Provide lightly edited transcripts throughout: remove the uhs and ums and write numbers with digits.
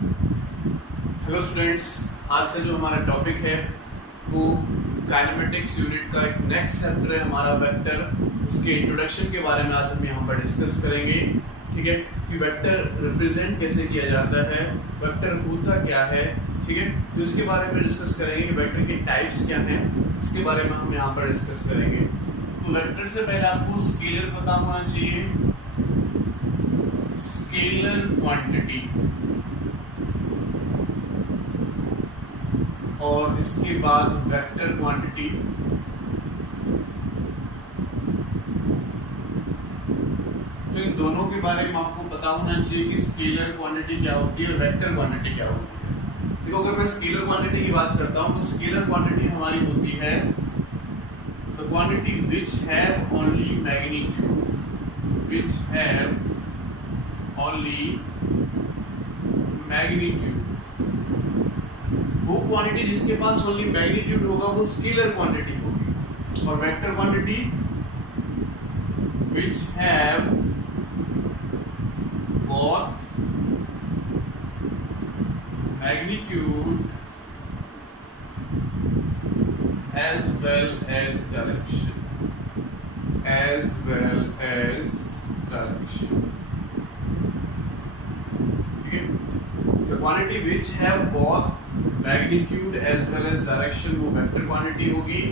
Hello students, आज का जो हमारा टॉपिक है वो काइनेमेटिक्स यूनिट का एक नेक्स्ट चैप्टर है हमारा वेक्टर। उसके इंट्रोडक्शन के बारे में आज हम यहाँ पर डिस्कस करेंगे। ठीक है कि वेक्टर रिप्रेजेंट कैसे किया जाता है, वेक्टर होता क्या है। ठीक है, तो इसके बारे में डिस्कस करेंगे कि वेक्टर के टाइप्स क्या हैं, इसके बारे में हम यहाँ पर डिस्कस करेंगे। तो वेक्टर से पहले आपको स्केलर पता होना चाहिए, स्केलर क्वांटिटी, और इसके बाद वेक्टर क्वांटिटी। तो इन दोनों के बारे में आपको पता होना चाहिए कि स्केलर क्वांटिटी क्या होती है और वेक्टर क्वांटिटी क्या होती है। देखो, अगर मैं स्केलर क्वांटिटी की बात करता हूं तो स्केलर क्वांटिटी हमारी होती है the quantity which have only magnitude, which have only magnitude. वो क्वांटिटी जिसके पास ओनली मैग्नीट्यूड होगा वो स्केलर क्वांटिटी होगी। और vector quantity which have both magnitude as well as direction, as well as direction। ठीक है, the quantity which have both magnitude as well as direction वो vector quantity होगी,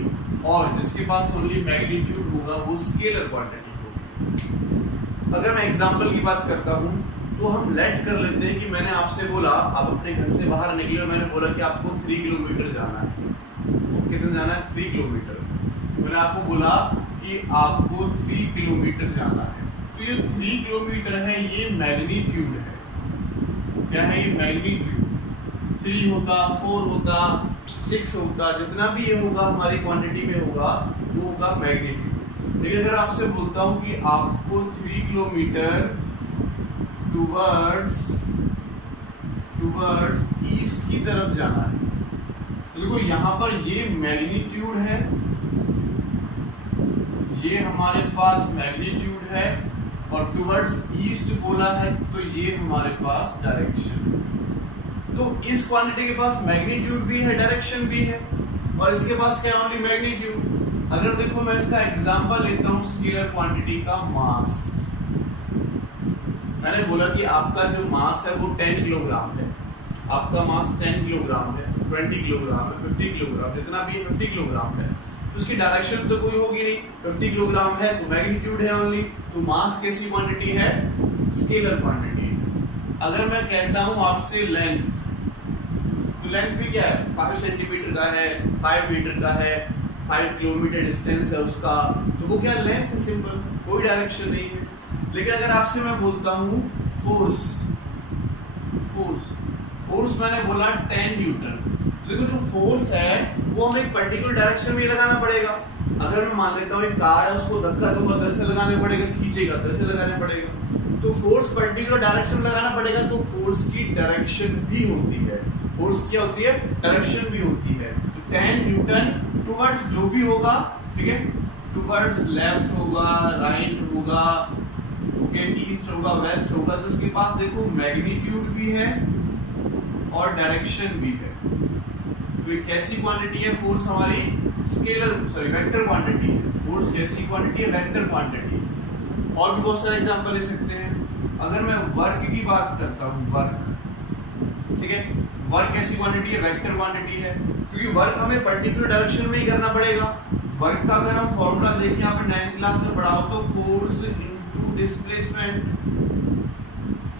और जिसके पास ओनली मैग्नीट्यूड होगा वो स्केलर क्वांटिटी होगी। अगर मैं एग्जांपल की बात करता हूं तो हम लेट कर लेते हैं कि मैंने आपसे बोला, आप अपने घर से बाहर निकले और मैंने बोला कि आपको 3 किलोमीटर जाना है। कितना जाना है? 3 किलोमीटर। मैंने आपको बोला कि आपको 3 किलोमीटर जाना है, तो ये 3 किलोमीटर है, ये मैग्नीट्यूड है। क्या है ये? मैग्नीट्यूड। 3 होता, 4 होता, 6 होता, जितना भी ये होगा हमारी क्वांटिटी में होगा वो होगा मैग्नीट्यूड। लेकिन अगर आपसे बोलता हूं कि आपको 3 किलोमीटर टूवर्ड्स ईस्ट की तरफ जाना है, तो देखो यहाँ पर ये मैग्नीट्यूड है, ये हमारे पास मैग्नीट्यूड है, और टूवर्ड्स ईस्ट बोला है तो ये हमारे पास डायरेक्शन। तो इस क्वांटिटी के पास मैग्नीट्यूड भी है, डायरेक्शन भी है, और इसके पास क्या? Only magnitude. अगर देखो मैं इसका एग्जांपल लेता हूं स्केलर क्वांटिटी का मास। मैंने बोला कि आपका जो मास है वो 10 किलोग्राम है, आपका मास 10 किलोग्राम है, 20 किलोग्राम है, 50 किलोग्राम, जितना भी 50 किलोग्राम है, तो उसकी डायरेक्शन तो कोई होगी नहीं। 50 किलोग्राम है तो मैग्नीट्यूड है ओनली, तो मास कैसी क्वांटिटी है? Scalar quantity. अगर मैं कहता हूं आपसे लेंथ, तो लेंथ भी क्या है? 5 सेंटीमीटर का है, 5 मीटर का है, 5 किलोमीटर डिस्टेंस है उसका, तो वो क्या? लेंथ है, सिंपल, कोई डायरेक्शन नहीं है। लेकिन अगर आपसे मैं बोलता हूं फोर्स, फोर्स मैंने बोला 10 न्यूटन, देखो जो फोर्स है वो हमें एक पर्टिकुलर डायरेक्शन में लगाना पड़ेगा। अगर मैं मान लेता हूं एक कार है, उसको धक्का दूंगा तो ऐसे लगाने पड़ेगा, खींचेगा तो ऐसे लगाने पड़ेगा, तो फोर्स पर्टिकुलर डायरेक्शन लगाना पड़ेगा। तो फोर्स की डायरेक्शन भी होती है, फोर्स क्या होती है? डायरेक्शन भी होती है। तो 10 न्यूटन टुवर्ड्स जो भी होगा, ठीक है, टुवर्ड्स लेफ्ट होगा, राइट होगा, ओके, ईस्ट होगा, वेस्ट होगा, तो इसके पास देखो मैग्नीट्यूड भी है और डायरेक्शन भी है। तो ये कैसी क्वांटिटी है? फोर्स हमारी वेक्टर क्वांटिटी है। फोर्स कैसी क्वांटिटी है? Vector quantity. और भी बहुत सारे एग्जांपल ले सकते हैं। अगर मैं वर्क की बात करता हूं, वर्क, ठीक है, वर्क कैसी क्वांटिटी है? वेक्टर क्वांटिटी है, क्योंकि वर्क हमें पर्टिकुलर डायरेक्शन में ही करना पड़ेगा। वर्क का अगर हम फॉर्मूला देखें, आपने 9th क्लास में पढ़ा हो, तो force into displacement,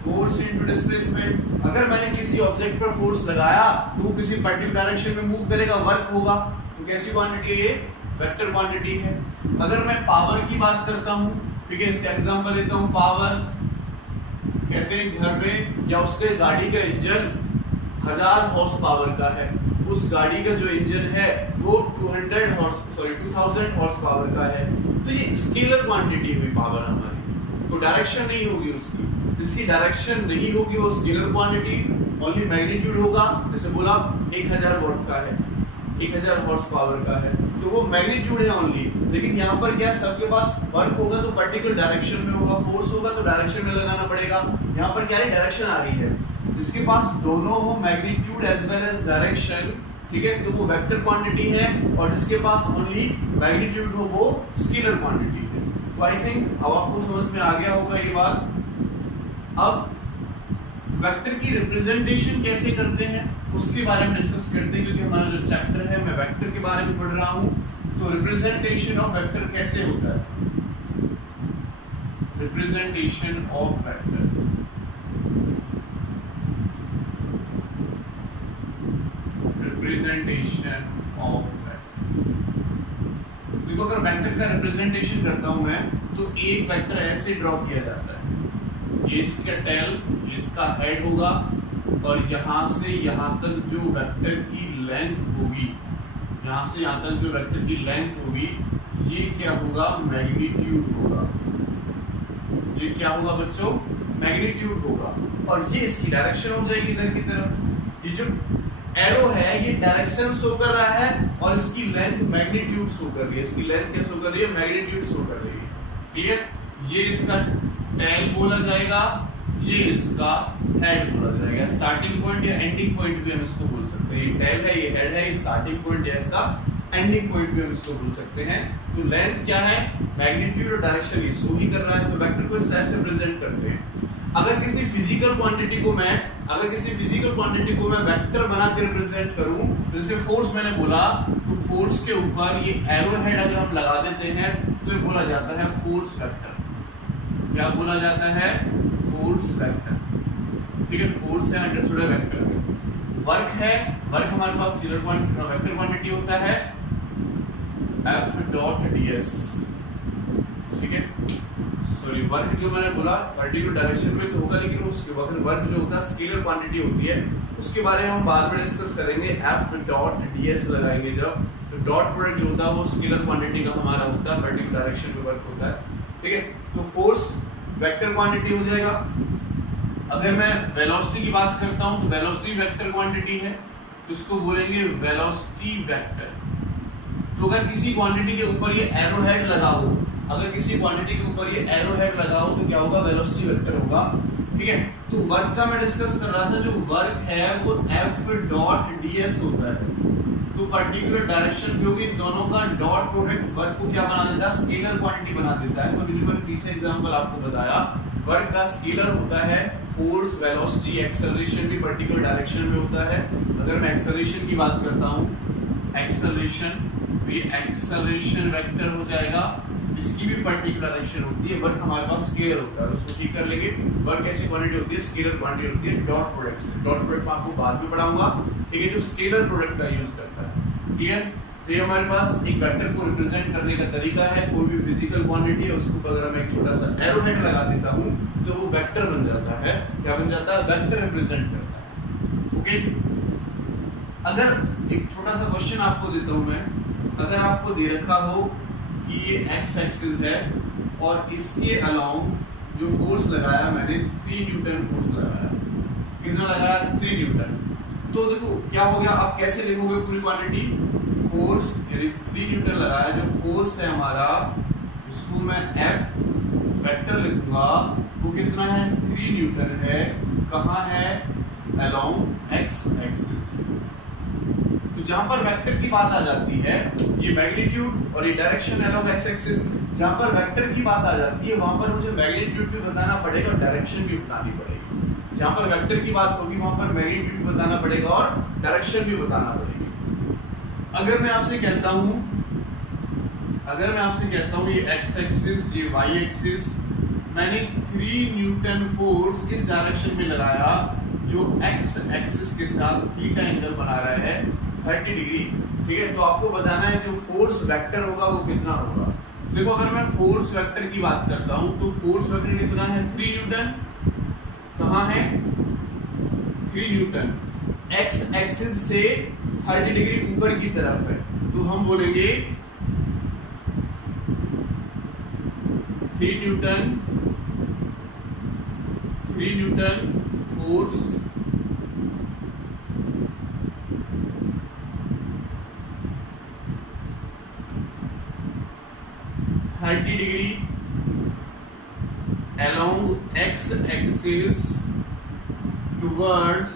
force into displacement. अगर मैंने किसी ऑब्जेक्ट पर फोर्स लगाया तो वो किसी पर्टिकुलर डायरेक्शन में मूव करेगा, वर्क होगा। तो कैसी क्वांटिटी है? वेक्टर क्वांटिटी है। अगर मैं पावर की बात करता हूं, ठीक है, इसका एग्जांपल लेता हूं, पावर कहते हैं घर में या उसके गाड़ी का इंजन 1000 हॉर्स पावर का है, उस गाड़ी का जो इंजन है वो 2000 हॉर्स पावर का है, तो ये स्केलर क्वांटिटी हुई पावर हमारी, तो डायरेक्शन नहीं होगी उसकी। जिसकी डायरेक्शन नहीं होगी वो स्केलर क्वांटिटी, ओनली मैग्नीट्यूड होगा। जैसे बोला 1000 वॉट का है, 1000 हॉर्स पावर का है, तो वो मैग्नीट्यूड है ओनली। लेकिन यहाँ पर क्या, सबके पास वर्क होगा तो पर्टिकुलर डायरेक्शन में होगा, फोर्स होगा तो डायरेक्शन में लगाना पड़ेगा। यहाँ पर क्या है, डायरेक्शन आ रही है। जिसके पास दोनों हो magnitude as well as direction, ठीक है, तो वो वेक्टर क्वांटिटी है, और जिसके पास ओनली मैग्नीट्यूड हो वो स्केलर क्वांटिटी है। तो आई थिंक अब आपको समझ में आ गया होगा ये बात। अब वेक्टर की रिप्रेजेंटेशन कैसे करते हैं उसके बारे में डिस्कस करते हैं, क्योंकि हमारा जो चैप्टर है मैं वेक्टर के बारे में पढ़ रहा हूं। तो रिप्रेजेंटेशन ऑफ वेक्टर कैसे होता है? Representation of vector, representation of vector. देखो अगर वेक्टर का रिप्रेजेंटेशन करता हूं मैं, तो एक वेक्टर ऐसे ड्रॉ किया जाता है, ये इसका टेल, ये इसका हेड होगा, और यहां से यहां तक जो वेक्टर की लेंथ होगी, यहां से यहां तक जो वेक्टर की लेंथ होगी, ये क्या होगा? मैग्नीट्यूड होगा। ये क्या होगा बच्चों? मैग्नीट्यूड होगा। और ये इसकी डायरेक्शन हो जाएगी इधर की तरफ। ये जो एरो है ये डायरेक्शन शो कर रहा है, और इसकी लेंथ मैग्नीट्यूड शो कर रही है। इसकी लेंथ क्या शो कर रही है? मैग्नीट्यूड शो कर रही है। क्लियर? ये इसका टेल बोला जाएगा, ये इसका हेड बोला जाएगा। स्टार्टिंग पॉइंट या एंडिंग पॉइंट भी हम इसको बोल सकते हैं। ये टेल है, ये हेड है, ये स्टार्टिंग पॉइंट या इसका एंडिंग पॉइंट भी हम इसको बोल सकते हैं। तो लेंथ क्या है? मैग्नीट्यूड और डायरेक्शन ये शो ही कर रहा है। तो वेक्टर को इस टाइप से प्रेजेंट करते हैं। अगर किसी फिजिकल क्वांटिटी को मैं वेक्टर बना के रिप्रेजेंट करूं, जैसे फोर्स मैंने बोला, तो फोर्स के ऊपर ये एरो हेड अगर हम लगा देते हैं तो ये बोला जाता है फोर्स वेक्टर। क्या बोला जाता है? Force vector. ठीक है, फोर्स है अंडरस्टूड है वेक्टर। वर्क है, वर्क हमारे पास स्केलर वेक्टर क्वांटिटी होता है F डॉट ds। ठीक है, सॉरी वर्क जो मैंने बोला पर्टिकुलर डायरेक्शन में तो होगा, लेकिन उसके वर्क जो होता है स्केलर क्वांटिटी होती है, उसके बारे में हम बाद में डिस्कस करेंगे। F डॉट ds लगाएंगे जब, तो डॉट प्रोडक्ट जो होता है वो स्केलर क्वांटिटी का हमारा होता है, पर्टिकुलर डायरेक्शन में वर्क होता है। ठीक है, तो फोर्स वेक्टर क्वांटिटी हो जाएगा। अगर मैं वेलोसिटी की बात करता हूं तो वेलोसिटी वेक्टर क्वांटिटी है, तो इसको बोलेंगे वेलोसिटी वेक्टर। तो अगर किसी क्वांटिटी के ऊपर ये एरो हेड लगा हो, अगर किसी क्वांटिटी के ऊपर ये एरो हेड लगा हो तो क्या होगा? वेलोसिटी वेक्टर होगा। ठीक है, तो वर्क का मैं डिस्कस कर रहा था, जो वर्क है वो F डॉट ds होता है। तो पर्टिकुलर डायरेक्शन क्योंकि इन दोनों का डॉट प्रोडक्ट वर्क को क्या बना देता है? स्केलर क्वांटिटी बना देता है। तो जो मैंने पीछे एग्जांपल आपको बताया, वर्क का स्केलर होता है फोर्स, वेलोसिटी, एक्सेलरेशन भी पर्टिकुलर डायरेक्शन में होता है। अगर मैं एक्सेलरेशन की बात करता हूं, एक्सेलरेशन, ये एक्सेलरेशन वेक्टर हो जाएगा, इसकी भी पर्टिकुलर डायरेक्शन होती है। वर्क हमारे पास स्केलर होता है, उसको ठीक कर लेंगे। वर्क ऐसी क्वांटिटी होती है, स्केलर क्वांटिटी होती है डॉट प्रोडक्ट से। डॉट प्रोडक्ट मैं आपको बाद में पढ़ाऊंगा, ठीक है, जो स्केलर प्रोडक्ट का यूज करता है। क्लियर? तो ये हमारे पास एक वेक्टर को रिप्रेजेंट करने का तरीका है। कोई भी फिजिकल क्वांटिटी है उसको अगर मैं एक छोटा सा एरो हेड लगा देता हूं तो वो वेक्टर बन जाता है। क्या बन जाता है? वेक्टर रिप्रेजेंट करता है। ओके, अगर एक छोटा सा क्वेश्चन आपको देता हूं मैं, अगर आपको दे रखा हो कि ये एक्स एक्सिस है और इसके अलाउंग जो फोर्स लगाया मैंने 3 न्यूटन फोर्स लगाया, कितना लगाया? 3 न्यूटन। तो देखो क्या हो गया, आप कैसे लिखोगे पूरी क्वांटिटी? फोर्स यानी 3 न्यूटन लगाया, जो फोर्स है हमारा इसको मैं F वेक्टर लिखूंगा, वो कितना है? 3 न्यूटन है। कहाँ है? Along x axis. तो जहां पर वेक्टर की बात आ जाती है, ये मैग्नीट्यूड और ये डायरेक्शन अलोंग एक्स एक्सिस, जहां पर वेक्टर की बात आ जाती है वहां पर मुझे मैग्नीट्यूड भी बताना पड़ेगा और डायरेक्शन भी बतानी पड़ेगी। जहां पर वेक्टर की बात होगी वहां पर मैग्नीट्यूड भी बताना पड़ेगा और डायरेक्शन भी बताना पड़ेगी। अगर मैं आपसे कहता हूं ये एक्स एक्सिस, ये वाई एक्सिस, मैंने 3 न्यूटन फोर्स इस डायरेक्शन में लगाया जो एक्स एक्सिस के साथ थीटा एंगल बना रहा है 30 डिग्री। ठीक है, तो आपको बताना है जो फोर्स वेक्टर होगा वो कितना होगा। देखो अगर मैं फोर्स वेक्टर की बात करता हूं तो फोर्स वेक्टर कितना है? 3 न्यूटन। कहां है? 3 न्यूटन एक्स एक्सिस से 30 डिग्री ऊपर की तरफ है, तो हम बोलेंगे 3 Newton force degree along x axis to towards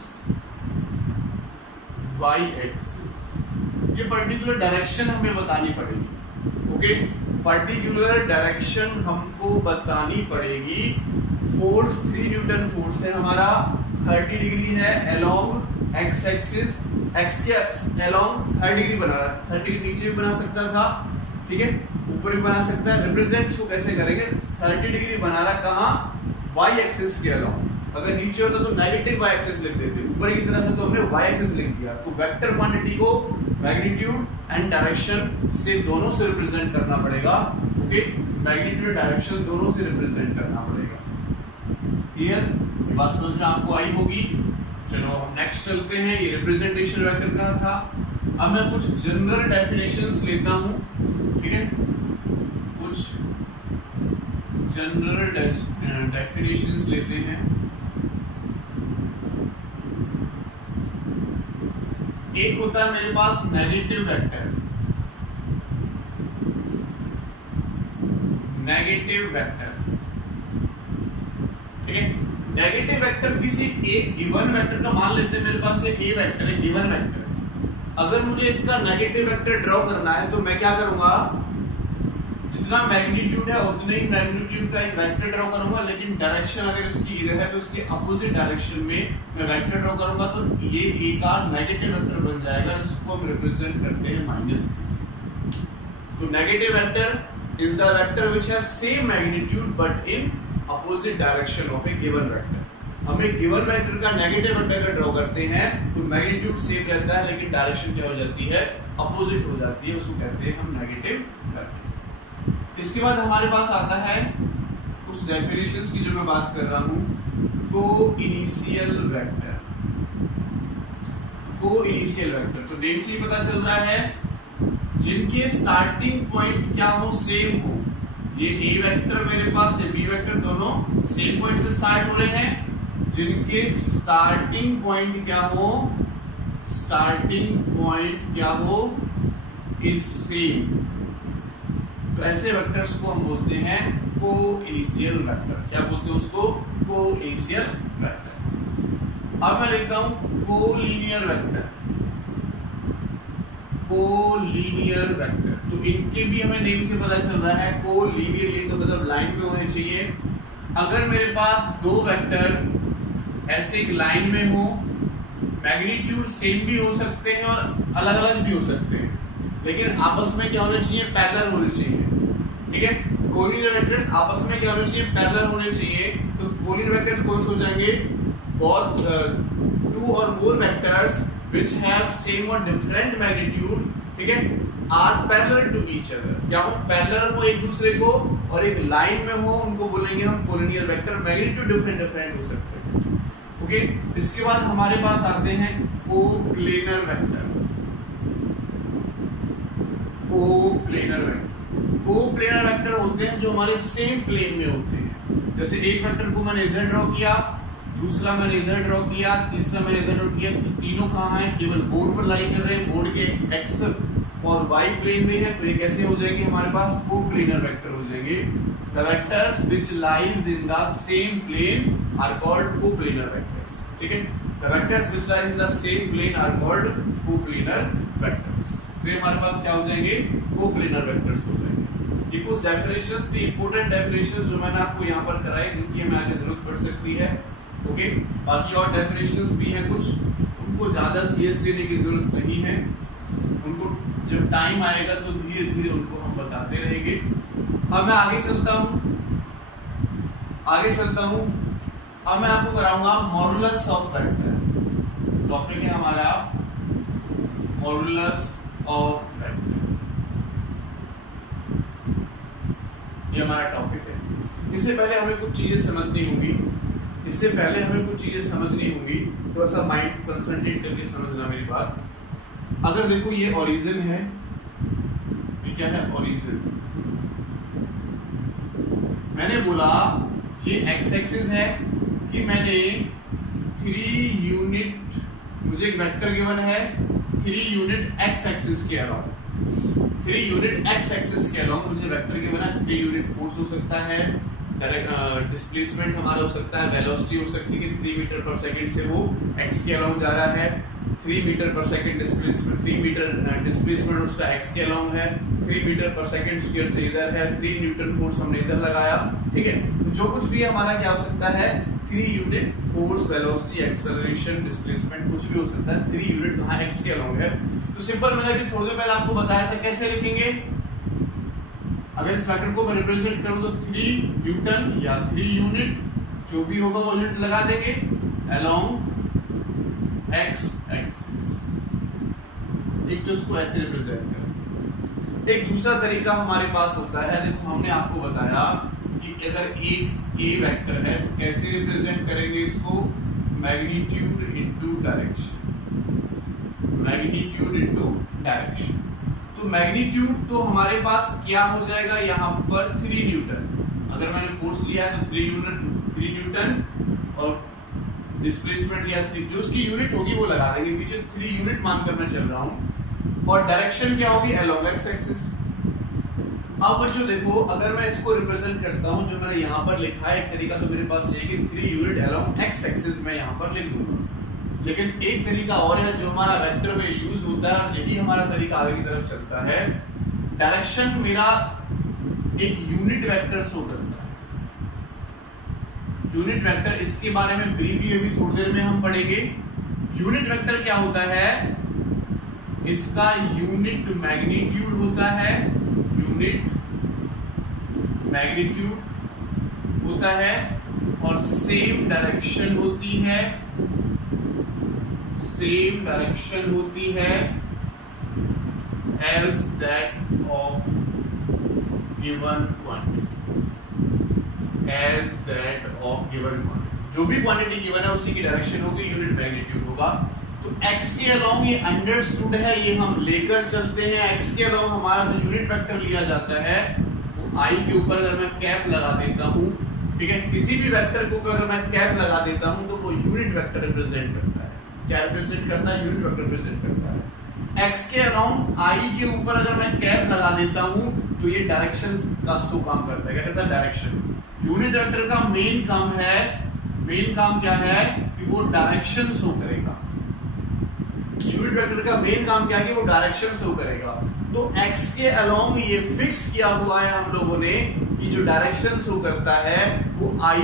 y axis, ये पर्टिकुलर डायरेक्शन हमें बतानी पड़ेगी। ओके, पर्टिकुलर डायरेक्शन हमको बतानी पड़ेगी। फोर्स 3 न्यूटन फोर्स है हमारा, 30 डिग्री है अलोंग x एक्सिस, x के अलोंग 30 डिग्री बना रहा है। 30 नीचे भी बना सकता था, ठीक है, ऊपर भी बना सकता है। रिप्रेजेंट इसको कैसे करेंगे? 30 डिग्री बना रहा कहां? y एक्सिस के अलोंग। अगर नीचे होता तो नेगेटिव y एक्सिस लिख देते, ऊपर की तरफ है तो हमने y एक्सिस लिख दिया। तो वेक्टर क्वांटिटी को मैग्नीट्यूड एंड डायरेक्शन से दोनों से रिप्रेजेंट करना पड़ेगा। ओके, मैग्नीट्यूड डायरेक्शन दोनों से रिप्रेजेंट करना पड़ेगा। क्लियर? ये बात समझ में आपको आई होगी। चलो हम नेक्स्ट चलते हैं। ये रिप्रेजेंटेशन वेक्टर का था। अब मैं कुछ जनरल डेफिनेशंस लेता हूं, ठीक है, कुछ जनरल डेफिनेशंस लेते हैं। एक होता है मेरे पास नेगेटिव वेक्टर, नेगेटिव वेक्टर, ठीक है। नेगेटिव वेक्टर किसी एक गिवन वेक्टर का, मान लेते हैं मेरे पास एक ए वेक्टर है, गिवन वेक्टर। अगर मुझे इसका नेगेटिव वेक्टर ड्रॉ करना है तो मैं क्या करूंगा? जितना मैग्नीट्यूड है उतने ही मैग्नीट्यूड का एक वेक्टर ड्रॉ करूंगा, लेकिन डायरेक्शन अगर इसकी इधर है तो इसके अपोजिट डायरेक्शन में मैं वेक्टर ड्रॉ करूंगा, तो ये ए का नेगेटिव वेक्टर बन जाएगा, जिसको हम रिप्रेजेंट करते हैं माइनस से। तो negative vector is the vector which have same magnitude but in opposite direction of A given vector. हम एक गिवन वेक्टर का नेगेटिव वेक्टर का ड्रॉ करते हैं तो मैग्नीट्यूड सेम रहता है, लेकिन डायरेक्शन क्या हो जाती है? अपोजिट हो जाती है, उसको कहते हैं हम नेगेटिव वेक्टर। इसके बाद हमारे पास आता है कुछ डेफिनेशंस की जो मैं बात कर रहा हूं। को-इनिशियल वेक्टर, को-इनिशियल वेक्टर, तो नेम से ही पता चल रहा है जिनके स्टार्टिंग पॉइंट क्या हो? सेम हो। ये ए वेक्टर मेरे पास, ये बी वेक्टर, दोनों सेम पॉइंट से स्टार्ट हो रहे हैं। जिनके स्टार्टिंग पॉइंट क्या हो? स्टार्टिंग पॉइंट क्या हो? Is same. तो ऐसे वेक्टर्स को हम बोलते हैं को-इनिशियल वेक्टर। क्या बोलते हैं उसको? को-इनिशियल वेक्टर। अब मैं लिखता हूं कोलिनियर वेक्टर, कोलिनियर वेक्टर। तो इनके भी हमें नेम से पता चल रहा है, कोलिनियर लिंक का मतलब लाइन पे होने चाहिए। अगर मेरे पास दो वेक्टर ऐसे एक लाइन में हो, मैग्नीट्यूड सेम भी हो सकते हैं और अलग अलग भी हो सकते हैं, लेकिन आपस में क्या होना चाहिए? पैरेलल होने चाहिए, ठीक है। कोलिनियर वेक्टर्स आपस में क्या होने चाहिए? पैरेलल होने चाहिए। तो कोलिनियर वेक्टर्स कौन से हो जाएंगे? बोथ टू और more vectors which have same और डिफरेंट मैग्नीट्यूड, ठीक है, are parallel to each other. क्या हो? पैरेलल हो एक दूसरे को और एक लाइन में हो, उनको बोलेंगे हम collinear vector. Magnitude different different हो सकते हैं, ओके। इसके बाद हमारे पास आते हैं coplanar vector, coplanar vector. Coplanar vector होते हैं जो हमारे सेम प्लेन में होते हैं। जैसे एक वेक्टर को मैंने इधर ड्रॉ किया, दूसरा मैंने इधर ड्रॉ किया, तीसरा मैंने इधर ड्रॉ किया, तो तीनों कहां हैं? केवल बोर्ड पर लाई कर रहे हैं, बोर्ड के एक्स और वाई प्लेन में है। तो ये कैसे हो जाएंगे? हमारे पास कोप्लेनर वेक्टर हो जाएंगे। The vectors which lies in the same plane are called coplanar vectors, ठीक है। The vectors which lies in the same plane are called coplanar vectors. तो हमारे पास क्या हो जाएंगे? कोप्लेनर वेक्टर्स हो जाएंगे। ये कुछ डेफिनेशंस थी, इंपॉर्टेंट डेफिनेशंस जो मैंने आपको यहाँ पर कराई, जिनकी हमें आगे जरूरत पड़ सकती है, ओके। बाकी और डेफिनेशंस भी हैं कुछ, उनको ज्यादा सीरियस लेने की जरूरत नहीं है। उनको जब टाइम आएगा तो धीरे धीरे उनको हम बताते रहेंगे। अब मैं आगे चलता हूँ। अब मैं आपको कराऊंगा मॉडुलस ऑफ वेक्टर। टॉपिक है हमारा मॉडुलस ऑफ वेक्टर, ये हमारा टॉपिक है। इससे पहले हमें कुछ चीजें समझनी होंगी, थोड़ा सा माइंड कंसंट्रेट करके समझना मेरी बात। अगर देखो ये ओरिजिन है, ये क्या है? ओरिजिन। मैंने बोला ये एक्स एक्सिस है कि मैंने 3 यूनिट, मुझे एक वेक्टर गिवन है 3 यूनिट एक्स एक्सिस के अलावा, 3 यूनिट एक्स एक्सिस के अलावा मुझे वेक्टर गिवन है। 3 यूनिट फोर्स हो सकता है, डिस्प्लेसमेंट हमारा हो सकता है, वेलोसिटी हो सकती है कि 3 मीटर पर सेकंड से वो x के अलोंग जा रहा है, 3 मीटर पर सेकंड डिस्प्लेसमेंट, 3 मीटर डिस्प्लेसमेंट उसका x के अलोंग है, 3 मीटर पर सेकंड स्क्वायर से इधर है, 3 न्यूटन फोर्स हमने इधर लगाया, ठीक है। तो जो कुछ भी हमारा क्या हो सकता है, 3 unit force, velocity, acceleration, displacement कुछ भी हो सकता है, 3 यूनिट कहां x के अलोंग है। तो सिंपल मैंने अभी थोड़ी देर पहले आपको बताया था कैसे लिखेंगे। अगर इस वेक्टर को मैं रिप्रेजेंट करूं तो 3 न्यूटन या 3 यूनिट जो भी होगा वो यूनिट लगा देंगे अलोंग x एक्सिस। एक तो इसको ऐसे रिप्रेजेंट करें। एक दूसरा तरीका हमारे पास होता है, देखो हमने आपको बताया कि अगर एक a वेक्टर है तो कैसे रिप्रेजेंट करेंगे इसको, magnitude into direction, magnitude into direction. तो मैग्नीट्यूड तो हमारे पास क्या हो जाएगा, यहाँ पर 3 न्यूटन, अगर मैंने फोर्स लिया है तो 3 न्यूटन और डिस्प्लेसमेंट लिया 3, जो उसकी यूनिट होगी वो लगा देंगे पीछे, 3 यूनिट मानकर मैं चल रहा हूं। और डायरेक्शन क्या होगी, अलोंग x एक्सिस। अब बच्चों देखो, अगर मैं इसको रिप्रेजेंट करता हूं जो मैंने यहाँ पर लिखा है, एक तरीका तो मेरे पास ये कि 3 यूनिट अलोंग x एक्सिस मैं यहाँ पर लिख दूंगा, लेकिन एक तरीका और है जो हमारा वेक्टर में यूज होता है और यही हमारा तरीका आगे की तरफ चलता है। डायरेक्शन मेरा एक यूनिट वेक्टर शो करता है, यूनिट वेक्टर, इसके बारे में ब्रीफली अभी थोड़ी देर में हम पढ़ेंगे। यूनिट वेक्टर क्या होता है, इसका यूनिट मैग्नीट्यूड होता है, यूनिट मैग्नीट्यूड होता है और सेम डायरेक्शन होती है, सेम डायरेक्शन होती है as that of given quantity, as that of given quantity, जो भी क्वांटिटी गिवन है उसी की डायरेक्शन होगी, यूनिट मैग्नीट्यूड होगा। तो x के अलोंग ये अंडरस्टूड है, ये हम लेकर चलते हैं। x के अलोंग हमारा जो यूनिट वेक्टर लिया जाता है वो I के ऊपर अगर मैं कैप लगा देता हूं, ठीक है, किसी भी वेक्टर के ऊपर अगर मैं कैप लगा देता हूं तो वो यूनिट वेक्टर रिप्रेजेंट करता है। क्या रिप्रेजेंट करता है, यूनिट वेक्टर रिप्रेजेंट करता है। x के अराउंड I के ऊपर अगर मैं कैप लगा देता हूं तो ये डायरेक्शन का शो काम करता है। क्या करता है, डायरेक्शन। यूनिट वेक्टर का मेन काम है, मेन काम क्या है कि वो डायरेक्शन शो करेगा। यूनिट वेक्टर का मेन काम क्या है कि वो डायरेक्शन शो करेगा। तो x के अलोंग ये फिक्स किया हुआ है हम लोगों ने कि जो डायरेक्शन शो करता है वो I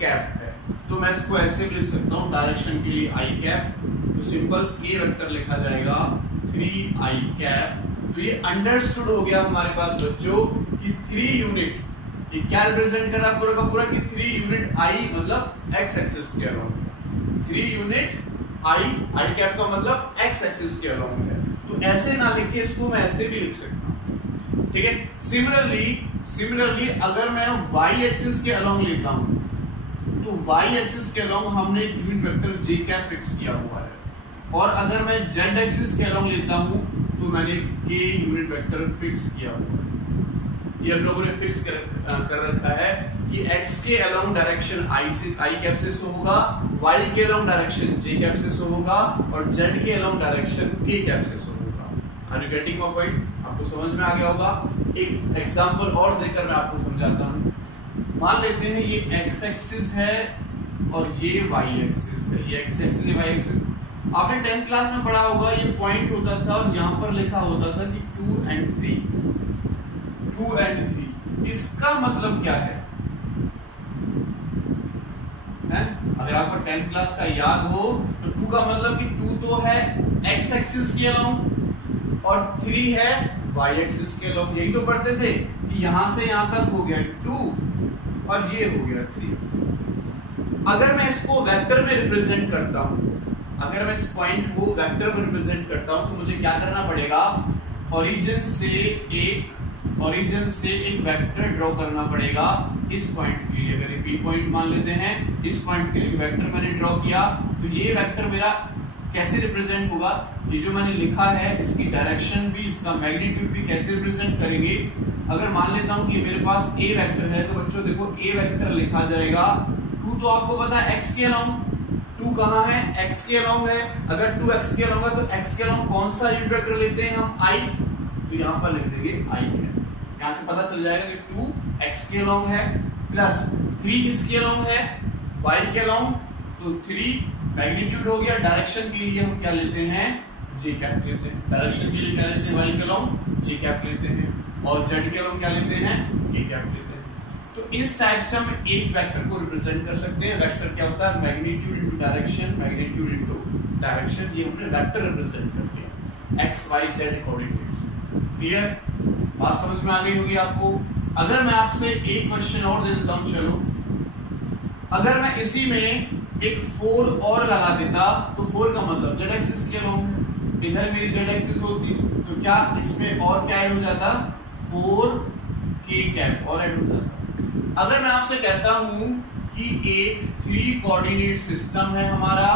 कैप है। तो मैं इसको ऐसे भी लिख सकता हूं, डायरेक्शन के लिए I कैप, तो सिंपल A वेक्टर लिखा जाएगा 3I कैप। तो ये अंडरस्टूड हो गया हमारे पास बच्चों कि 3 यूनिट, ये क्या रिप्रेजेंट कर रहा है पूरा का पूरा कि 3 यूनिट I मतलब x एक्सिस के अलोंग, 3 यूनिट I कैप का मतलब x एक्सिस के अलोंग है। तो ऐसे ना लिख के इसको मैं ऐसे भी लिख सकता हूं, ठीक है। सिमिलरली अगर मैं y एक्सिस के अलोंग लेता हूं तो y एक्सिस के अलोंग हमने unit vector j cap fix किया हुआ है, और अगर मैं z एक्सिस के अलोंग लेता हूं तो मैंने k यूनिट वेक्टर फिक्स किया हुआ है। ये हम लोगों ने फिक्स कर रखा है कि x के अलोंग डायरेक्शन I कैप से शो होगा, y के अलोंग डायरेक्शन j कैप से शो होगा और z के अलोंग डायरेक्शन k कैप से शो होगा। Are you getting my point? आपको समझ में आ गया होगा। एक एग्जांपल और देकर मैं आपको समझाता हूं। मान लेते हैं ये x एक्सिस है और ये y एक्सिस है, ये x एक्सिस है, y एक्सिस। आपने 10th क्लास में पढ़ा होगा, ये पॉइंट होता था और यहाँ पर लिखा होता था कि 2 and 3। इसका मतलब क्या है? अगर आपको 10th क्लास का याद हो तो 2 का मतलब कि 2 तो है x एक्सिस के अलोंग और 3 है y एक्सिस के अलोंग। यही तो पढ़ते थे कि यहां से यहां तक हो गया 2 और ये हो गया 3। अगर मैं इसको वेक्टर में रिप्रेजेंट करता हूं, अगर मैं इस पॉइंट को वेक्टर में रिप्रेजेंट करता हूं तो मुझे क्या करना पड़ेगा, ओरिजिन से एक वेक्टर ड्रॉ करना पड़ेगा इस पॉइंट के लिए। अगर एक पॉइंट मान लेते हैं, इस पॉइंट के लिए वेक्टर मैंने ड्रॉ किया तो ये वेक्टर मेरा कैसे रिप्रेजेंट होगा, ये जो मैंने लिखा है इसकी डायरेक्शन भी, इसका मैग्नीट्यूड भी कैसे रिप्रेजेंट करेंगे। अगर मान लेता हूं कि मेरे पास a वेक्टर है तो बच्चों देखो a वेक्टर लिखा जाएगा 2 तो आपको पता है x के अलोंग, 2 कहां है, x के अलोंग है। अगर 2 x के अलोंग है तो x के अलोंग कौन सा यूनिट वेक्टर लेते हैं हम, I, तो यहां पर लिख देंगे I है। यहां से पता चल जाएगा कि 2 x के अलोंग है प्लस 3 किसके अलोंग है, y के अलोंग, तो 3 मैग्नीट्यूड हो गया। डायरेक्शन के लिए हम क्या लेते हैं, j कैप लेते हैं। डायरेक्शन के लिए क्या लेते हैं, y के अलोंग j कैप लेते हैं, और z के अलोंग क्या लेते हैं, k कैप लेते हैं। तो इस टाइप से हम एक वेक्टर को रिप्रेजेंट कर सकते हैं। वेक्टर क्या होता है, magnitude into direction, magnitude into direction, ये हमने वेक्टर रिप्रेजेंट कर दिया x y z coordinates. Clear, बात समझ में आ गई होगी आपको। अगर मैं आपसे एक क्वेश्चन और दे देता हूं, चलो अगर मैं इसी में एक 4 और लगा देता, तो 4 का मतलब z एक्सिस के अलोंग है, इधर मेरी z एक्सिस होती, तो क्या इसमें और क्या ऐड हो जाता, 4 k कैप और ऐड हो जाता। अगर मैं आपसे कहता हूं कि एक 3 कोऑर्डिनेट सिस्टम है हमारा,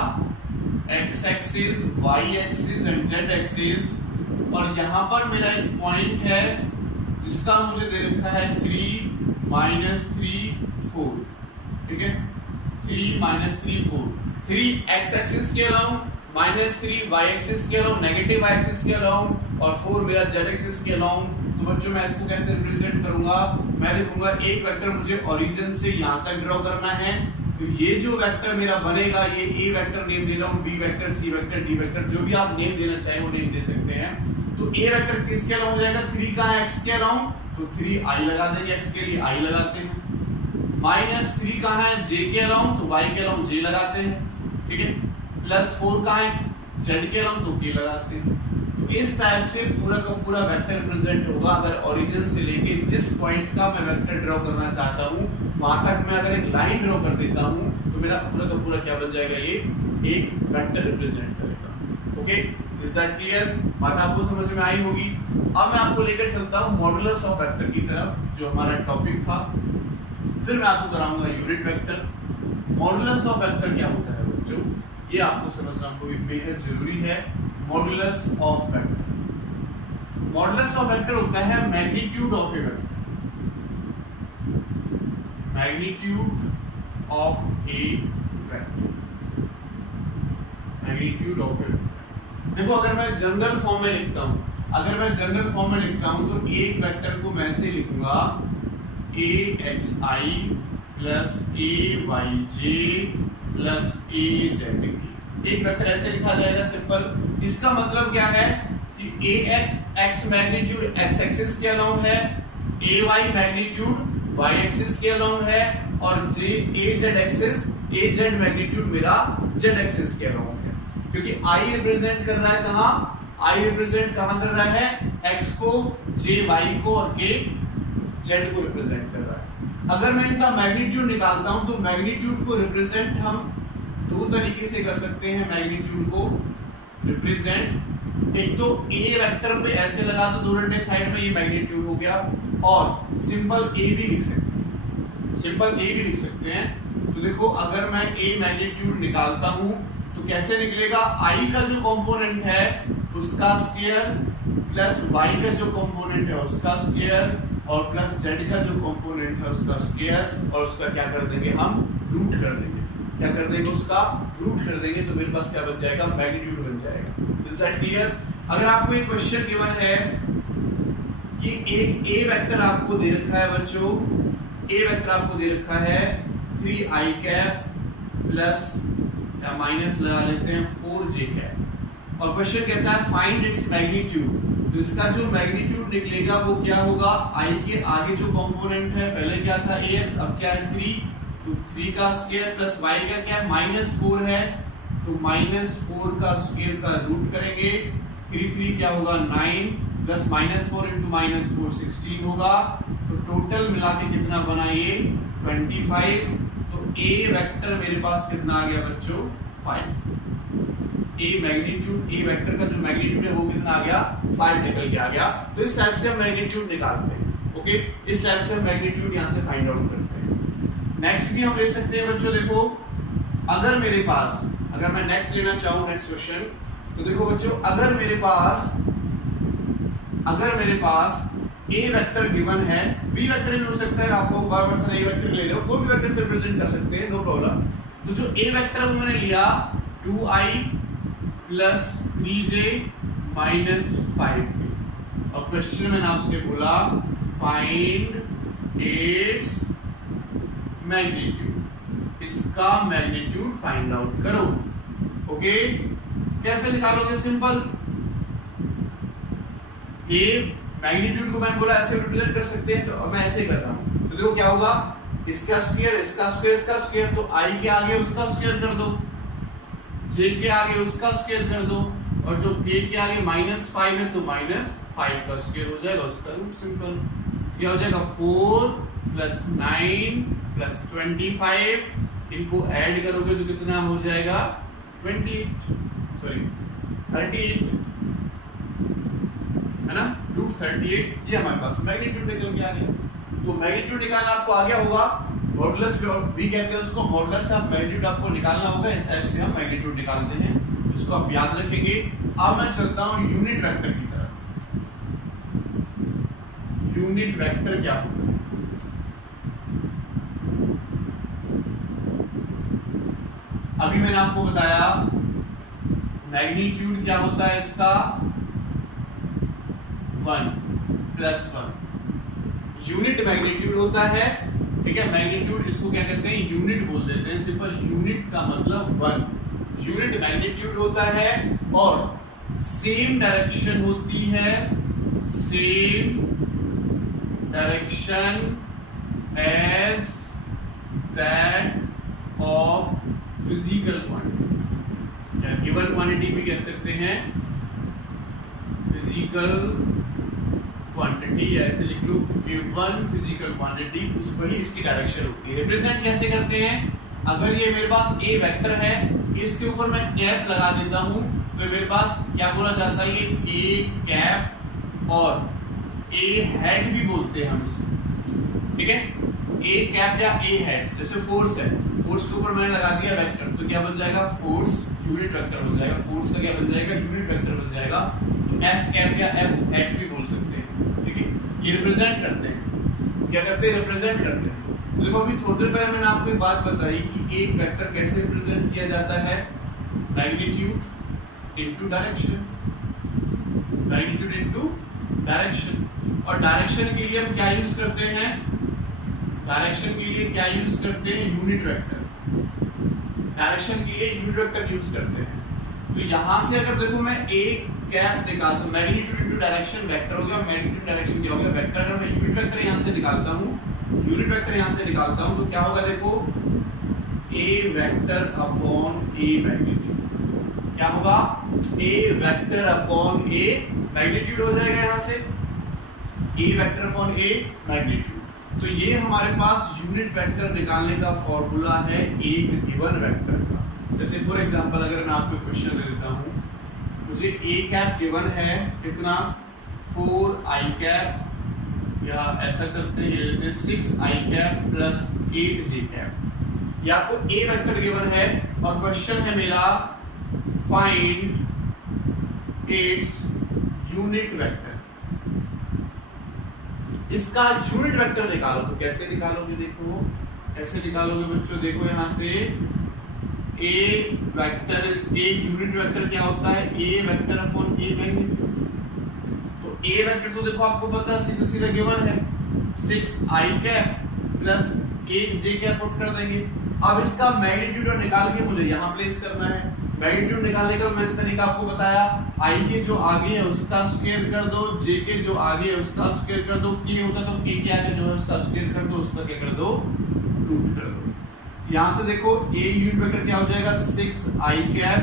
x axis, y axis and z axis, और यहां पर मेरा एक पॉइंट है जिसका मुझे दे रखा है 3 -3 4, ठीक है, 3 -3 4, 3 x एक्सिस के अलाउंग, -3 y एक्सिस के अलाउंग, नेगेटिव y एक्सिस के अलाउंग, और 4 मेरा z एक्सिस के अलाउंग। तो बच्चों मैं इसको कैसे रिप्रेजेंट करूंगा, मैं लिखूंगा एक वेक्टर मुझे ओरिजिन से यहां तक ड्रॉ करना है, तो ये जो वेक्टर मेरा बनेगा, ये ए वेक्टर नेम दे रहा हूं, B vector, C vector, D vector, जो भी आप नेम देना चाहें वो नेम दे सकते हैं। तो ए वेक्टर किसके अलाउंग हो जाएगा, 3 का है x के अलाउंग, तो 3 i लगा देंगे, x के लिए i लगाते हैं। -3 का है j के अलाउंग, तो y के अलाउंग j लगाते हैं, ठीक है। +4 का है z के अलाउंग, तो k लगाते हैं। इस टाइप से पूरा का पूरा वेक्टर रिप्रेजेंट होगा। अगर ओरिजिन से लेके जिस पॉइंट का मैं वेक्टर ड्रॉ करना चाहता हूं वहां तक मैं अगर एक लाइन ड्रॉ कर देता हूं, तो मेरा पूरा का पूरा क्या बन जाएगा, ये एक वेक्टर रिप्रेजेंट करेगा। ओके, इज दैट क्लियर, बात आपको समझ में आई होगी। अब मैं आपको लेकर चलता हूं मॉडुलस ऑफ वेक्टर की तरफ, जो हमारा टॉपिक था, फिर मैं आपको कराऊंगा unit vector. Modulus of vector क्या होता है बच्चों, ये आपको समझना कोई बेहद जरूरी है। Modulus of vector, modulus of vector होता है magnitude of A vector, magnitude of A vector, magnitude of A vector. देखो अगर मैं जनरल फॉर्म में लिखता हूं, अगर मैं जनरल फॉर्म में लिखता हूं तो एक वेक्टर को मैं ऐसे लिखूंगा axi plus ayj plus az। एक वेक्टर ऐसे लिखा जाएगा सिंपल। इसका मतलब क्या है कि ax मैग्नीट्यूड x एक्सिस के अलोंग है, ay मैग्नीट्यूड y एक्सिस के अलोंग है, और az एक्सिस, az मैग्नीट्यूड मेरा z एक्सिस के अलोंग है। क्योंकि I रिप्रेजेंट कर रहा है कहां, I रिप्रेजेंट कहां कर रहा है, x को, j y को, और k z को रिप्रेजेंट कर रहा है। अगर मैं इनका मैग्नीट्यूड निकालता हूं तो मैग्नीट्यूड को रिप्रेजेंट हम दो तरीके से कर सकते हैं। मैग्नीट्यूड को रिप्रेजेंट एक तो a वेक्टर पे ऐसे लगा दो, दो डंडे साइड में, ये मैग्नीट्यूड हो गया, और सिंपल a भी लिख सकते हैं, सिंपल a भी लिख सकते हैं। तो देखो अगर मैं a मैग्नीट्यूड निकालता हूं तो कैसे निकलेगा, i का जो कंपोनेंट है उसका स्क्वायर प्लस y का जो कंपोनेंट है उसका स्क्वायर, और प्लस z का जो कंपोनेंट है उसका स्क्वायर, और उसका क्या कर देंगे हम, रूट कर देंगे। क्या कर देंगे, उसका रूट कर देंगे, तो मेरे पास क्या बन जाएगा, मैग्नीट्यूड बन जाएगा। Is that clear. अगर आपको एक क्वेश्चन गिवन है कि एक a वेक्टर आपको दे रखा है बच्चों, a वेक्टर आपको दे रखा है 3i कैप प्लस या माइनस लगा लेते हैं 4j कैप, और क्वेश्चन कहता है फाइंड इट्स मैग्नीट्यूड। तो इसका जो मैग्नीट्यूड निकलेगा वो क्या होगा, i के आगे जो कंपोनेंट है, पहले क्या था ax, अब क्या है 3, तो 3 का स्क्वायर प्लस y का क्या है, -4 है, तो -4 का स्क्वायर का रूट करेंगे, 3 क्या होगा 9, प्लस -4 इंटू -4 16 होगा, तो टोटल मिला के कितना बना ये 25। तो a वेक्टर मेरे पास कितना आ गया बच्चों, 5। a मैग्नीट्यूड, a वेक्टर का जो मैग्नीट्यूड है वो कितना आ गया, 5 निकल के आ गया। तो इस टाइप से हम मैग्नीट्यूड निकालते हैं। ओके, इस टाइप से हम मैग्नीट्यूड यहां से फाइंड आउट करते हैं। नेक्स्ट भी हम ले सकते हैं बच्चों। देखो अगर मेरे पास, अगर मैं नेक्स्ट लेना चाहूं, नेक्स्ट क्वेश्चन, तो देखो बच्चों अगर मेरे पास a वेक्टर गिवन है, b वेक्टर भी हो सकता है, आपको बार-बार से a वेक्टर ले रहे हो, कोई भी वेक्टर से रिप्रेजेंट कर सकते हैं, नो प्रॉब्लम। तो जो a वेक्टर है मैंने लिया 2i plus 3j minus 5k, और क्वेश्चन मैंने आपसे बोला फाइंड इट्स मैग्नीट्यूड, इसका मैग्नीट्यूड फाइंड आउट करो। ओके, कैसे निकालोगे? सिंपल, ये मैग्नीट्यूड को मैंने बोला ऐसे रिप्रेजेंट कर सकते हैं, तो मैं ऐसे कर रहा हूं। तो देखो क्या होगा, इसका स्क्वायर, इसका स्क्वायर, इसका स्क्वायर, तो आई के आगे उसका स्क्वायर कर दो, जे के आगे उसका स्क्वायर कर दो, और जो के आगे -5 है तो -5 का स्क्वायर हो जाएगा, उसका रूट। सिंपल, ये हो जाएगा 4 + 9 + 25, इनको ऐड करोगे तो कितना हो जाएगा? 38 है ना, √38। ये हमारे पास मैग्नीट्यूड निकल के आ गया। तो मैग्नीट्यूड निकालना आपको आ गया होगा, मॉडुलस भी कहते हैं उसको, मॉडुलस से आप मैग्नीट्यूड आपको निकालना होगा। इस टाइप से हम मैग्नीट्यूड निकालते हैं, इसको आप याद रखेंगे। अब मैं चलता हूं यूनिट वेक्टर की तरफ। यूनिट वेक्टर क्या होगा? अभी मैंने आपको बताया मैग्नीट्यूड क्या होता है इसका, 1 + 1 यूनिट मैग्नीट्यूड होता है। ठीक है, मैग्नीट्यूड इसको क्या कहते हैं? यूनिट बोल देते हैं। सिंपल, यूनिट का मतलब 1 यूनिट मैग्नीट्यूड होता है, और सेम डायरेक्शन होती है, same direction as that of physical quantity, या गिवन क्वांटिटी भी कह सकते हैं, फिजिकल क्वांटिटी, ऐसे लिख लो, गिवन फिजिकल क्वांटिटी, उस वही इसकी डायरेक्शन होती है। रिप्रेजेंट कैसे करते हैं? अगर ये मेरे पास ए वेक्टर है, इसके ऊपर मैं कैप लगा देता हूं, तो मेरे पास क्या बोला जाता है? ये ए कैप और ए हेड भी बोलते हैं हम इसको। ठीक है, ए कैप या ए हेड, जैसे फोर्स है, फोर्स के ऊपर मैंने लगा दिया वेक्टर, तो क्या बन जाएगा? फोर्स यूनिट वेक्टर बन जाएगा। फोर्स का क्या बन जाएगा? यूनिट वेक्टर बन जाएगा। एफ कैप या एफ हेड भी बोल सकते हैं। ठीक है, ये रिप्रेजेंट करते हैं। क्या करते हैं? रिप्रेजेंट करते हैं। तो देखो, अभी थोड़ी देर पहले मैंने आपको एक बात बताई कि एक वेक्टर कैसे रिप्रेजेंट किया जाता है, magnitude into direction, magnitude into direction. और डायरेक्शन के लिए हम क्या यूज करते हैं? डायरेक्शन के लिए क्या यूज करते हैं? Unit vector. डायरेक्शन के लिए यूनिट वेक्टर यूज करते हैं। तो यहां से अगर देखो मैं एक कैप निकालता हूं, मैग्नीट्यूड इनटू डायरेक्शन वेक्टर हो गया, मैग्नीट्यूड डायरेक्शन क्या हो गया? वेक्टर। अगर मैं यूनिट वेक्टर यहां से निकालता हूं, यूनिट वेक्टर यहां से निकालता हूं, तो क्या होगा? देखो, ए वेक्टर अपॉन ए मैग्नीट्यूड, क्या होगा? ए वेक्टर अपॉन ए मैग्नीट्यूड हो जाएगा यहां से, ए वेक्टर अपॉन ए मैग्नीट्यूड। तो ये हमारे पास यूनिट वेक्टर निकालने का फॉर्मूला है एक गिवन वेक्टर का। जैसे फॉर एग्जांपल, अगर मैं आपको क्वेश्चन दे देता हूं, मुझे ए कैप गिवन है कितना? 4i कैप, या ऐसा करते हैं, ये लेते हैं 6i cap plus 8j cap. ये आपको ए वेक्टर गिवन है, और क्वेश्चन है मेरा फाइंड इट्स यूनिट वेक्टर। इसका यूनिट वेक्टर निकालो। तो कैसे निकालोगे? देखो कैसे निकालोगे बच्चों, देखो यहां से ए वेक्टर, ए यूनिट वेक्टर क्या होता है? ए वेक्टर अपॉन ए मैग्नीट्यूड। तो ए वेक्टर तो देखो आपको पता है, सीधा सीधा गिवन है, 6i cap plus 8j cap put कर देंगे। अब इसका मैग्नीट्यूड निकाल के मुझे यहां प्लेस करना है। मैग्नीट्यूड निकालने का मैंने तरीका आपको बताया, i के जो आगे है उसका स्क्वायर कर दो, j के जो आगे है उसका स्क्वायर कर दो, k होता तो k के आगे जो है उसका स्क्वायर कर दो, उसका क्या कर दो? रूट कर दो। यहां से देखो a यूनिट वेक्टर क्या हो जाएगा? 6i cap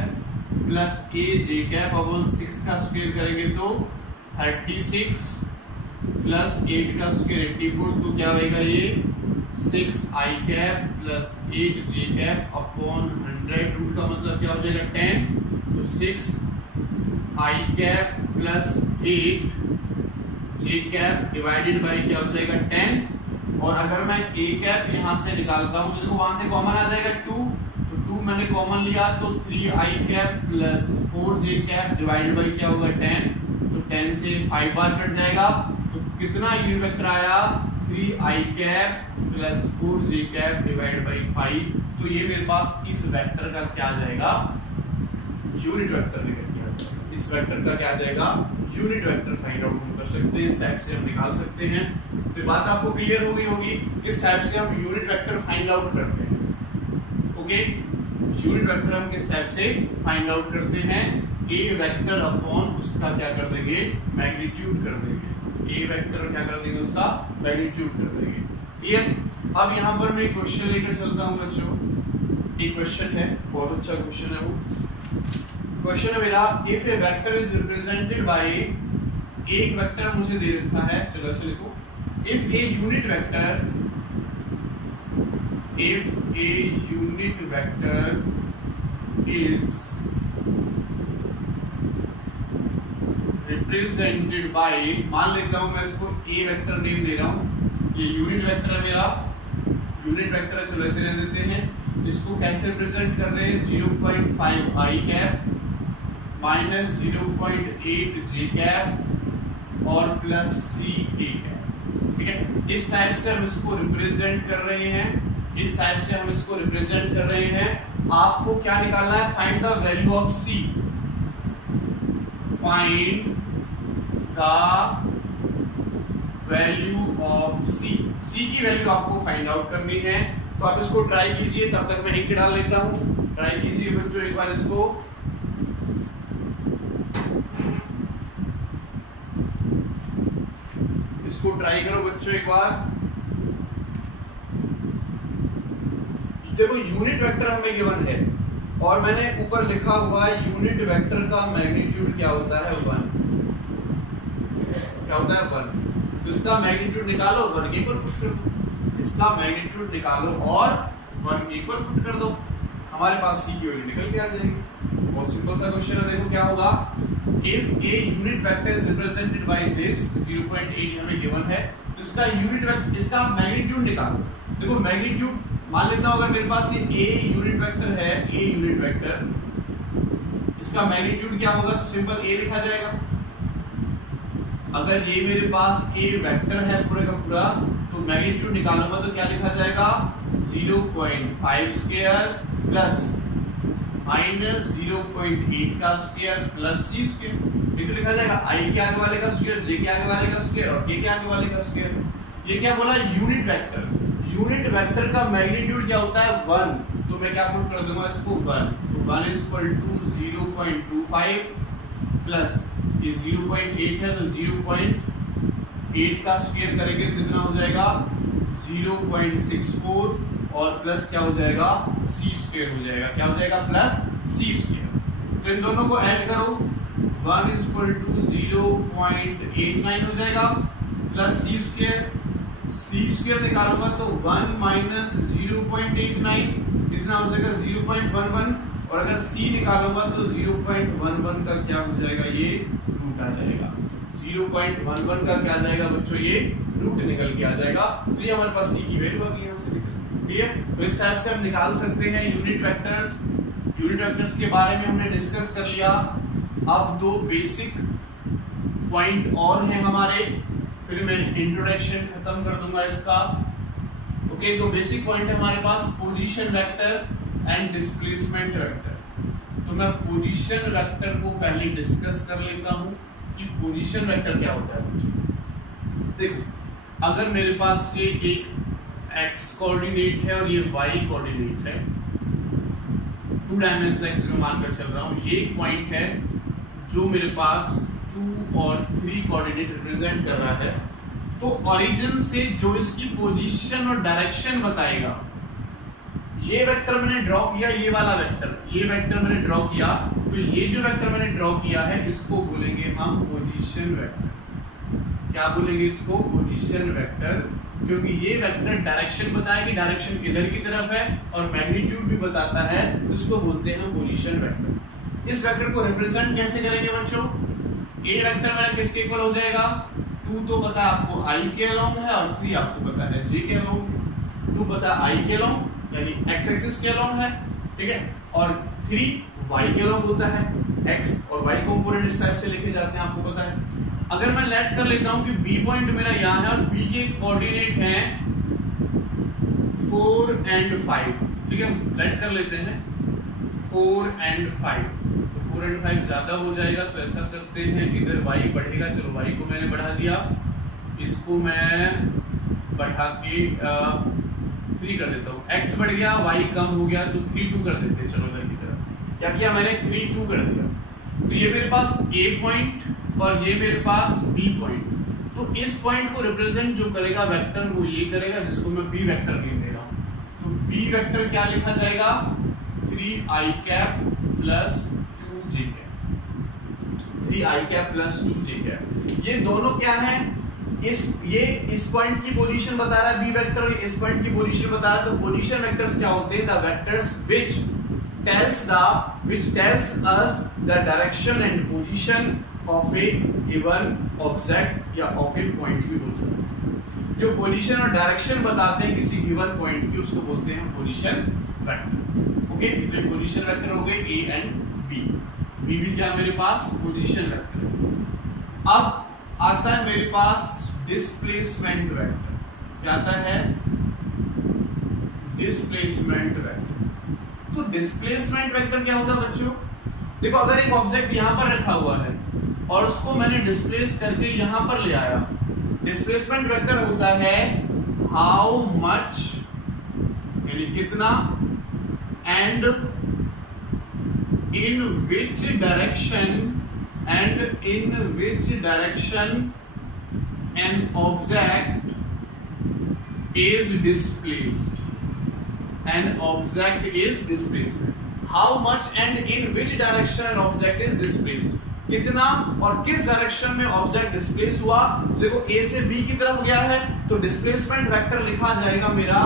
plus aj cap upon 6 का स्क्वायर करेंगे तो 36 प्लस 8 का स्क्वायर 84, तो क्या होगा? ये 6i cap plus 8j cap upon 100, root का मतलब क्या हो जाएगा? 10, तो 6i cap plus 8j cap divided by क्या हो जाएगा? 10। और अगर मैं a कैप यहां से निकालता हूं तो देखो वहां से कॉमन आ जाएगा 2, तो 2 मैंने कॉमन लिया, तो 3i cap plus 4j cap divided by क्या होगा? 10, तो 10 से 5 बार कट जाएगा, तो कितना यूनिट वेक्टर आया? 3i cap plus 4j cap divide by 5। तो ये मेरे पास इस वेक्टर का क्या आ जाएगा? यूनिट वेक्टर निकल के आता है। इस वेक्टर का क्या आ जाएगा, यूनिट वेक्टर फाइंड आउट हम कर सकते हैं, इस टाइप से हम निकाल सकते हैं। तो बात आपको क्लियर हो गई होगी किस टाइप से हम यूनिट वेक्टर फाइंड आउट करते हैं। ओके, यूनिट वेक्टर हम किस टाइप से फाइंड आउट करते हैं, ए वेक्टर अपॉन उसका क्या कर देंगे, मैग्नीट्यूड कर देंगे। ए वेक्टर क्या कर देंगे, उसका मैग्नीट्यूड कर देंगे। क्लियर। अब यहाँ पर मैं क्वेश्चन लेकर चलता हूँ बच्चों। एक क्वेश्चन है, बहुत अच्छा क्वेश्चन है वो। क्वेश्चन है मेरा, if A vector is represented by, एक वेक्टर मुझे दे रखा है, चलो ऐसे लिखो, if a unit vector, if a unit vector is represented by, मान लेता हूं मैं इसको a वेक्टर नेम दे रहा हूं, ये यूनिट वेक्टर है मेरा, यूनिट वेक्टर है, चलो ऐसे रहने देते हैं। इसको कैसे रिप्रेजेंट कर रहे हैं, 0.5 i cap minus 0.8 j cap और प्लस c k कैप। ठीक है, इस टाइप से हम इसको रिप्रेजेंट कर रहे हैं, इस टाइप से हम इसको रिप्रेजेंट कर रहे हैं। आपको क्या निकालना है, find the value of C, find the value of C, C की वैल्यू आपको फाइंड आउट करनी है। तो आप इसको ट्राई कीजिए, तब तक मैं इंक डाल लेता हूं। ट्राई कीजिए बच्चों एक बार इसको, ट्राई करो बच्चों एक बार। देखो यूनिट वेक्टर हमें गिवन है और मैंने ऊपर लिखा हुआ है यूनिट वेक्टर का मैग्नीट्यूड क्या होता है, 1। क्या होता है, 1। तो इसका मैग्नीट्यूड निकालो, 1 के ऊपर पुट कर दो, इसका मैग्नीट्यूड निकालो और 1 के ऊपर पुट कर दो, हमारे पास सी की वैल्यू निकल के आ जाएगी। बहुत सिंपल सा क्वेश्चन है। देखो क्या होगा, if a unit vector is represented by this 0.8 हमें गिवन है, तो इसका यूनिट वेक्टर, इसका मैग्नीट्यूड निकालो। देखो मैग्नीट्यूड मान लेता हूं, अगर मेरे पास ये a यूनिट वेक्टर है, a यूनिट वेक्टर, इसका मैग्नीट्यूड क्या होगा, तो सिंपल a लिखा जाएगा। अगर ये मेरे पास a वेक्टर है पूरे का पूरा, तो मैग्नीट्यूड निकालूंगा तो क्या लिखा जाएगा, 0.5 स्क्वायर प्लस माइनस 0.8 का स्क्वायर प्लस c स्क्वायर। ये तो लिखा जाएगा i के आगे वाले का स्क्वायर, j के आगे वाले का स्क्वायर और k के आगे वाले का स्क्वायर। ये क्या बोला, यूनिट वेक्टर। यूनिट वेक्टर का मैग्नीट्यूड क्या होता है, 1। तो मैं क्या पुट कर दूंगा इसको, 1। तो 1 इज इक्वल टू 0.25 प्लस ये 0.8 है तो 0.8 का स्क्वायर करेंगे तो कितना हो जाएगा, 0.64 और प्लस क्या हो जाएगा, c स्क्वायर हो जाएगा। क्या हो जाएगा, प्लस c स्क्वायर। तो इन दोनों को ऐड करो, 1 इज इक्वल टू 0.89 हो जाएगा plus c square. c square निकालूंगा तो 1 माइनस 0.89 कितना हो जाएगा, 0.11 और अगर c निकालूंगा तो 0.11 का क्या हो जाएगा, ये रूट आ जाएगा। 0.11 का क्या आ जाएगा बच्चों, ये रूट निकल के आ जाएगा। तो ये हमारे पास c की वैल्यू आ गई, यहाँ से निकल। क्लियर। तो इस टाइप से हम निकाल सकते हैं यूनिट वेक्टर्स। यूनिट वेक्टर्स के बारे में हमने डिस्कस कर लिया। अब दो बेसिक पॉइंट और हैं हमारे, फिर मैं इंट्रोडक्शन खत्म कर दूंगा इसका। ओके, तो बेसिक पॉइंट है हमारे पास position vector and displacement vector. तो मैं पोजीशन वेक्टर को पहले डिस्कस कर लेता हूं कि पोजीशन वेक्टर क्या होता है। देखो अगर मेरे पास ये एक x कोऑर्डिनेट है और ये y कोऑर्डिनेट है, 2 डायमेंशन एक्सिस में मानकर चल रहा हूं, ये एक पॉइंट है जो मेरे पास 2 और 3 कोऑर्डिनेट रिप्रेजेंट कर रहा है। तो ओरिजिन से जो इसकी पोजीशन और डायरेक्शन बताएगा, ये वेक्टर मैंने ड्रॉ किया, ये वाला वेक्टर, ये वेक्टर मैंने ड्रॉ किया, तो ये जो वेक्टर मैंने ड्रॉ किया है इसको बोलेंगे हम पोजीशन वेक्टर। क्या बोलेंगे इसको, पोजीशन वेक्टर, क्योंकि ये वेक्टर डायरेक्शन बताएगी, डायरेक्शन किधर की तरफ है, और मैग्नीट्यूड भी बताता है, इसको बोलते हैं पोजीशन वेक्टर। इस वेक्टर को रिप्रेजेंट कैसे करेंगे बच्चों, ए वेक्टर मेरा किसके इक्वल हो जाएगा, 2 तो पता है आपको i के अलोंग है और 3 आपको पता है j के अलोंग। 2 पता है i के अलोंग यानी x एक्सिस के अलोंग है, ठीक है, और 3 y के अलोंग होता है, x और y कंपोनेंट इस टाइप से लिखे जाते हैं, आपको पता है। अगर मैं लेट कर लेता हूं कि b पॉइंट मेरा यहां है और b के कोऑर्डिनेट हैं 4 और 5, ठीक है, लेट कर लेते हैं 4 और 5। तो 4.5 ज्यादा हो जाएगा तो ऐसा करते हैं, इधर y बढ़ेगा, चलो y को मैंने बढ़ा दिया, इसको मैं बढ़ा के 3 कर देता हूँ, x बढ़ गया y कम हो गया तो 3 2 कर देते हैं। चलो इधर की तरफ क्या किया मैंने, 3 2 कर दिया, तो ये मेरे पास a पॉइंट और ये मेरे पास b पॉइंट। तो इस पॉइंट को रिप्रेजेंट जो करेगा वेक्टर वो ये करेगा, जिसको मैं b वेक्टर लिख दे रहा हूँ। तो b वेक्टर क्या लिखा जाएगा, 3i cap plus 2j cap, 3i cap plus 2j cap. ये दोनों क्या है, इस पॉइंट की पोजीशन बता रहा है b वेक्टर, इस पॉइंट की पोजीशन बता रहा है। तो पोजीशन वेक्टर्स क्या होते हैं, the vectors which tells us the direction and position of a given object या of a point भी बोल सकते हैं। जो पोजीशन और डायरेक्शन बताते हैं किसी गिवन पॉइंट की, उसको बोलते हैं पोजीशन वेक्टर। ओके, तो पोजीशन वेक्टर हो गए a एंड b, b भी क्या मेरे पास पोजीशन वेक्टर। अब आता है मेरे पास डिस्प्लेसमेंट वेक्टर, क्या आता है, डिस्प्लेसमेंट वेक्टर। तो डिस्प्लेसमेंट वेक्टर क्या होता है बच्चों, देखो अगर एक ऑब्जेक्ट यहां पर रखा हुआ है और उसको मैंने डिस्प्लेस करके यहां पर ले आया, डिस्प्लेसमेंट वेक्टर होता है हाउ मच, यानी कितना, and in which direction an object is displaced, an object is displacement. How much and in which direction an object is displaced. कितना और किस डायरेक्शन में ऑब्जेक्ट डिस्प्लेस हुआ। देखो a से b की तरफ गया है तो डिस्प्लेसमेंट वेक्टर लिखा जाएगा मेरा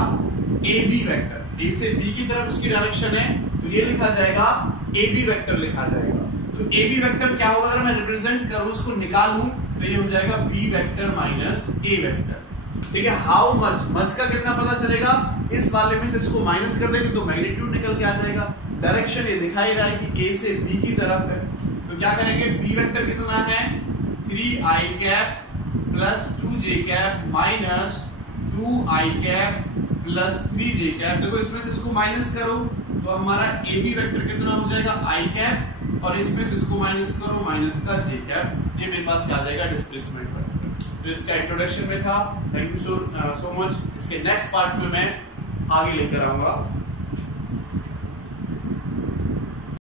ab वेक्टर, a से b की तरफ इसकी डायरेक्शन है तो ये लिखा जाएगा ab वेक्टर लिखा जाएगा। तो ab वेक्टर क्या होगा, अगर मैं रिप्रेजेंट करूं, उसको निकालूं तो ये हो जाएगा b vector minus a vector. ठीक है, हाउ मच, मच का कितना पता चलेगा, इस वाले में से इसको माइनस कर देंगे तो मैग्नीट्यूड निकल के आ जाएगा। डायरेक्शन ये दिखाई रहा है कि a से b की तरफ है, तो क्या करेंगे, b वेक्टर कितना है, 3i cap plus 2j cap minus 2i cap plus 3j cap. देखो इसमें से इसको माइनस करो तो हमारा ab वेक्टर कितना हो जाएगा, i कैप, और इसमें से इसको माइनस करो, माइनस का j कैप। ये मेरे पास क्या आ जाएगा, डिस्प्लेसमेंट वेक्टर। तो इसका इंट्रोडक्शन में था। Thank you so much. इसके नेक्स्ट पार्ट में मैं आगे लेकर आऊंगा।